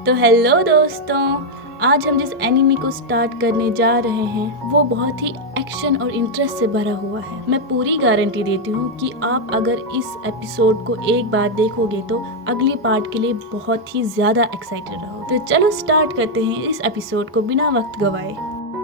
तो हेलो दोस्तों, आज हम जिस एनिमे को स्टार्ट करने जा रहे हैं वो बहुत ही एक्शन और इंटरेस्ट से भरा हुआ है। मैं पूरी गारंटी देती हूँ कि आप अगर इस एपिसोड को एक बार देखोगे तो अगली पार्ट के लिए बहुत ही ज्यादा एक्साइटेड रहो। तो चलो स्टार्ट करते हैं इस एपिसोड को बिना वक्त गवाए।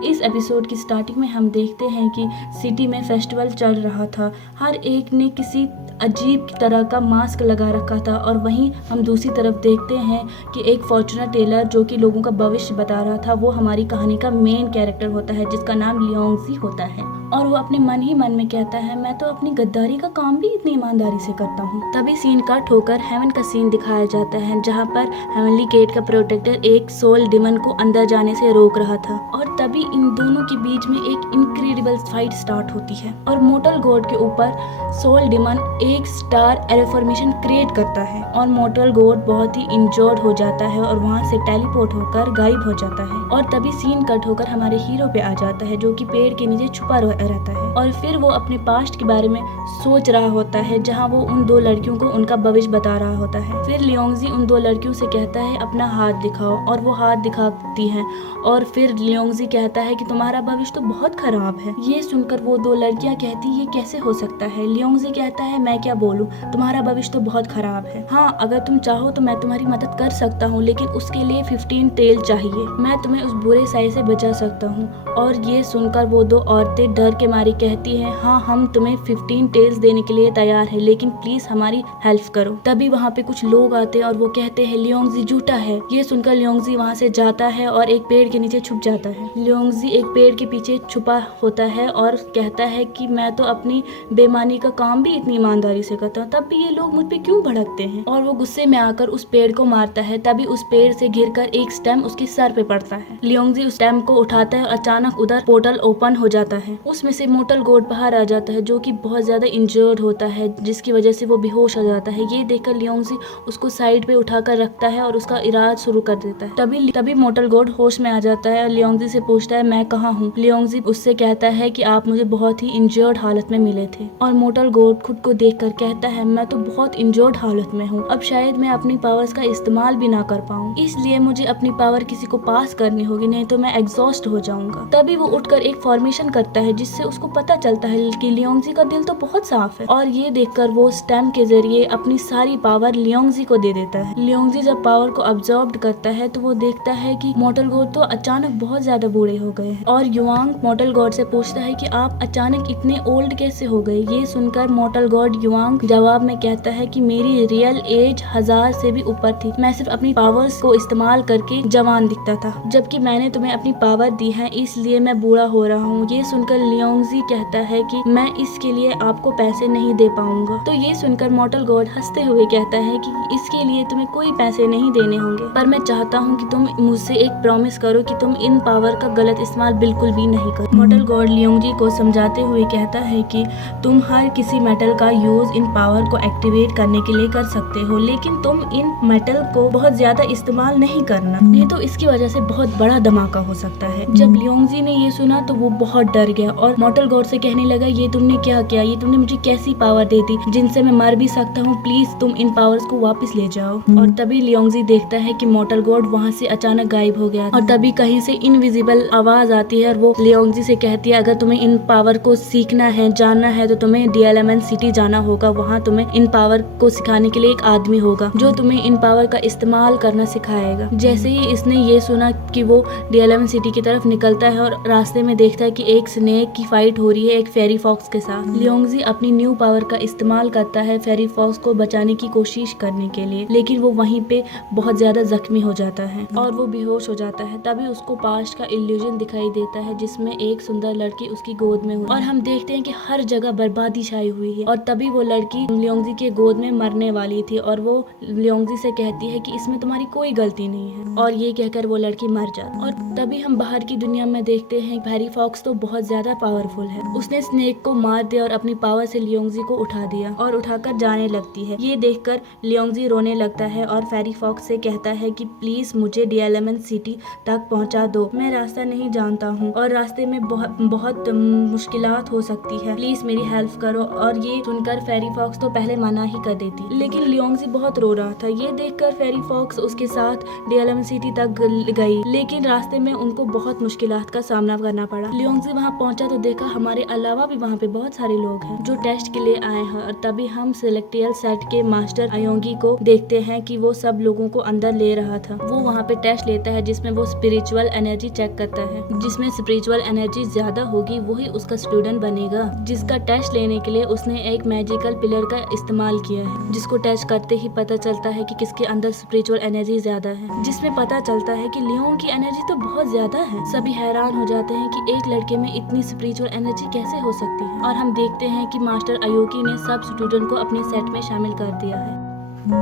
इस एपिसोड की स्टार्टिंग में हम देखते हैं कि सिटी में फेस्टिवल चल रहा था। हर एक ने किसी अजीब तरह का मास्क लगा रखा था और वहीं हम दूसरी तरफ देखते हैं कि एक फॉर्चूनर टेलर जो कि लोगों का भविष्य बता रहा था, वो हमारी कहानी का मेन कैरेक्टर होता है जिसका नाम लियोंगजी होता है। और वो अपने मन ही मन में कहता है, मैं तो अपनी गद्दारी का काम भी इतनी ईमानदारी से करता हूँ। तभी सीन कट होकर हेवन का सीन दिखाया जाता है जहाँ पर हेवनली गेट का प्रोटेक्टर एक सोल डिमन को अंदर जाने से रोक रहा था। और तभी इन दोनों के बीच में एक इनक्रेडिबल फाइट स्टार्ट होती है और मोर्टल गॉड के ऊपर सोल डिमन एक स्टार एरेफॉर्मेशन क्रिएट करता है और मोर्टल गॉड बहुत ही इंजर्ड हो जाता है और वहाँ से टेलीपोर्ट होकर गायब हो जाता है। और तभी सीन कट होकर हमारे हीरो पे आ जाता है जो कि पेड़ के नीचे छुपा रहता है और फिर वो अपने पास्ट के बारे में सोच रहा होता है जहाँ वो उन दो लड़कियों को उनका भविष्य बता रहा होता है। फिर लियोंगजी उन दो लड़कियों से कहता है अपना हाथ दिखाओ और वो हाथ दिखाती हैं और फिर लियोंगजी कहता है कि तुम्हारा भविष्य तो बहुत खराब है। ये सुनकर वो दो लड़कियां कहती ये कैसे हो सकता है। लियोंगजी कहता है मैं क्या बोलूं, तुम्हारा भविष्य तो बहुत खराब है। हाँ, अगर तुम चाहो तो मैं तुम्हारी मदद कर सकता हूँ, लेकिन उसके लिए 15 टेल चाहिए। मैं तुम्हें उस बुरे साई से बचा सकता हूँ। और ये सुनकर वो दो औरतें डर के मारी कहती हैं हाँ, हम तुम्हें 15 टेल्स देने के लिए तैयार है, लेकिन प्लीज हमारी हेल्प करो। तभी वहाँ पे कुछ लोग आते हैं और वो कहते हैं लियोंगजी झूठा है। ये सुनकर लियोंगजी वहाँ से जाता है और एक पेड़ के नीचे छुप जाता है। लियोंगजी एक पेड़ के पीछे छुपा होता है और कहता है कि मैं तो अपनी बेईमानी का काम भी इतनी ईमानदारी से करता हूँ, तब भी ये लोग मुझ पे क्यों भड़कते हैं। और वो गुस्से में आकर उस पेड़ को मारता है। तभी उस पेड़ से घिरकर एक स्टेम उसके सर पे पड़ता है। लियोंगजी उस स्टेम को उठाता है और अचानक उधर पोर्टल ओपन हो जाता है। उसमें से मोर्टल गॉड बाहर आ जाता है जो कि बहुत ज्यादा इंजर्ड होता है, जिसकी वजह से वो बेहोश हो जाता है। ये देखकर लियोंगजी उसको साइड पे उठाकर रखता है और उसका इलाज शुरू कर देता है। तभी मोर्टल गॉड होश में आ जाता है और लियोंगजी से पूछता है मैं कहाँ हूँ। लियोंगजी उससे कहता है कि आप मुझे बहुत ही इंजर्ड हालत में मिले थे। और मोर्टल गॉड खुद को देखकर कहता है मैं तो बहुत इंजर्ड हालत में हूँ, अब शायद मैं अपनी पावर्स का इस्तेमाल भी ना कर पाऊँ, इसलिए मुझे अपनी पावर किसी को पास करनी होगी, नहीं तो मैं एग्जॉस्ट हो जाऊंगा। तभी वो उठकर एक फॉर्मेशन करता है जिससे उसको पता चलता है कि लियोंगजी का दिल तो बहुत साफ है। और ये देखकर वो स्टेम के जरिए अपनी सारी पावर लियोंगजी को दे देता है। लियोंगजी जब पावर को अब्सॉर्ब करता है तो वो देखता है कि मोर्टल गॉड तो अचानक बहुत ज्यादा बूढ़े हो गए हैं। और युवांग मोर्टल गॉड से पूछता है कि आप अचानक इतने ओल्ड कैसे हो गए। ये सुनकर मोर्टल गॉड युवांग जवाब में कहता है कि मेरी रियल एज 1000 से भी ऊपर थी, मैं सिर्फ अपनी पावर्स को इस्तेमाल करके जवान दिखता था, जबकि मैंने तुम्हें अपनी पावर दी है इसलिए मैं बूढ़ा हो रहा हूँ। ये सुनकर लियोंगजी कहता है कि मैं इसके लिए आपको पैसे नहीं दे पाऊंगा। तो ये सुनकर मोर्टल गॉड हंसते हुए कहता है कि इसके लिए तुम्हें कोई पैसे नहीं देने होंगे, पर मैं चाहता हूँ कि तुम मुझसे एक प्रॉमिस करो कि तुम इन पावर का गलत इस्तेमाल बिल्कुल भी नहीं करो। मोर्टल गॉड लियोंगजी को समझाते हुए कहता है कि तुम हर किसी मेटल का यूज इन पावर को एक्टिवेट करने के लिए कर सकते हो, लेकिन तुम इन मेटल को बहुत ज्यादा इस्तेमाल नहीं करना, नहीं तो इसकी वजह से बहुत बड़ा धमाका हो सकता है। जब लियोंगजी ने ये सुना तो वो बहुत डर गया और मोर्टल गॉड से कहने लगा ये तुमने क्या किया, ये तुमने मुझे कैसी पावर दे दी जिनसे मैं मर भी सकता हूँ, प्लीज तुम इन पावर्स को वापस ले जाओ। और तभी लियोंगजी देखता है कि मोर्टल गॉड वहाँ से अचानक गायब हो गया। और तभी कहीं से इनविजिबल आवाज आती है और वो लियोंगजी से कहती है अगर तुम्हें इन पावर को सीखना है, जानना है, तो तुम्हें DLMN सिटी जाना होगा। वहाँ तुम्हें इन पावर को सिखाने के लिए एक आदमी होगा जो तुम्हें इन पावर का इस्तेमाल करना सिखाएगा। जैसे ही इसने ये सुना कि वो DLMN सिटी की तरफ निकलता है और रास्ते में देखता है कि एक स्नेक की फाइट हो रही है एक फेरी फॉक्स के साथ। लियोंगजी अपनी न्यू पावर का इस्तेमाल करता है फेरी फॉक्स को बचाने की कोशिश करने के लिए, लेकिन वो वहीं पे बहुत ज्यादा जख्मी हो जाता है और वो बेहोश हो जाता है। तभी उसको पास्ट का इल्यूजन दिखाई देता है जिसमें एक सुंदर लड़की उसकी गोद में हुई और हम देखते हैं कि हर जगह बर्बादी छाई हुई है। और तभी वो लड़की लियोंगजी के गोद में मरने वाली थी और वो लियोंगजी से कहती है कि इसमें तुम्हारी कोई गलती नहीं है, और ये कहकर वो लड़की मर जाती। और तभी हम बाहर की दुनिया में देखते हैं फेरी फॉक्स तो बहुत ज्यादा पावरफुल है। उसने स्नेक को मार दिया और अपनी पावर से लियोंगजी को उठा दिया और उठाकर जाने लगती है। ये देखकर लियोंगजी रोने लगता है और फेरी फॉक्स से कहता है कि प्लीज मुझे डिएलेमेंट सिटी तक पहुंचा दो, मैं रास्ता नहीं जानता हूँ और रास्ते में बहुत मुश्किलात हो सकती है, प्लीज मेरी हेल्प करो। और ये सुनकर फेरी फॉक्स तो पहले मना ही कर देती, लेकिन लियोंगजी बहुत रो रहा था। ये देखकर फेरी फॉक्स उसके साथ डिएलेमेंट सिटी तक गई, लेकिन रास्ते में उनको बहुत मुश्किलात का सामना करना पड़ा। लियोंगजी वहाँ पहुंचा तो देखा हमारे अलावा भी वहाँ पे बहुत सारे लोग हैं जो टेस्ट के लिए आए हैं। और तभी हम सेलेक्टियल सेट के मास्टर अयोंगी को देखते हैं कि वो सब लोगों को अंदर ले रहा था। वो वहाँ पे टेस्ट लेता है जिसमें वो स्पिरिचुअल एनर्जी चेक करता है, जिसमें स्पिरिचुअल एनर्जी ज्यादा होगी वही उसका स्टूडेंट बनेगा। जिसका टेस्ट लेने के लिए उसने एक मैजिकल पिलर का इस्तेमाल किया है, जिसको टेस्ट करते ही पता चलता है कि किसके अंदर स्पिरिचुअल एनर्जी ज्यादा है, जिसमें पता चलता है कि लियोंग की एनर्जी तो बहुत ज्यादा है। सभी हैरान हो जाते हैं कि एक लड़के में इतनी स्पिरिचुअल एनर्जी कैसे हो सकती है। और हम देखते हैं कि मास्टर अयोकी ने सब स्टूडेंट को अपने सेट में शामिल कर दिया है।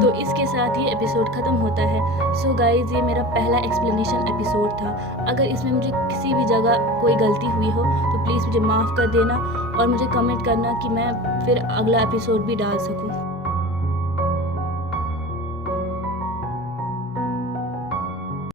तो इसके साथ ये एपिसोड खत्म होता है। सो गाइज, ये मेरा पहला एक्सप्लेनेशन एपिसोड था। अगर इसमें मुझे किसी भी जगह कोई गलती हुई हो तो प्लीज़ मुझे माफ़ कर देना और मुझे कमेंट करना कि मैं फिर अगला एपिसोड भी डाल सकूं।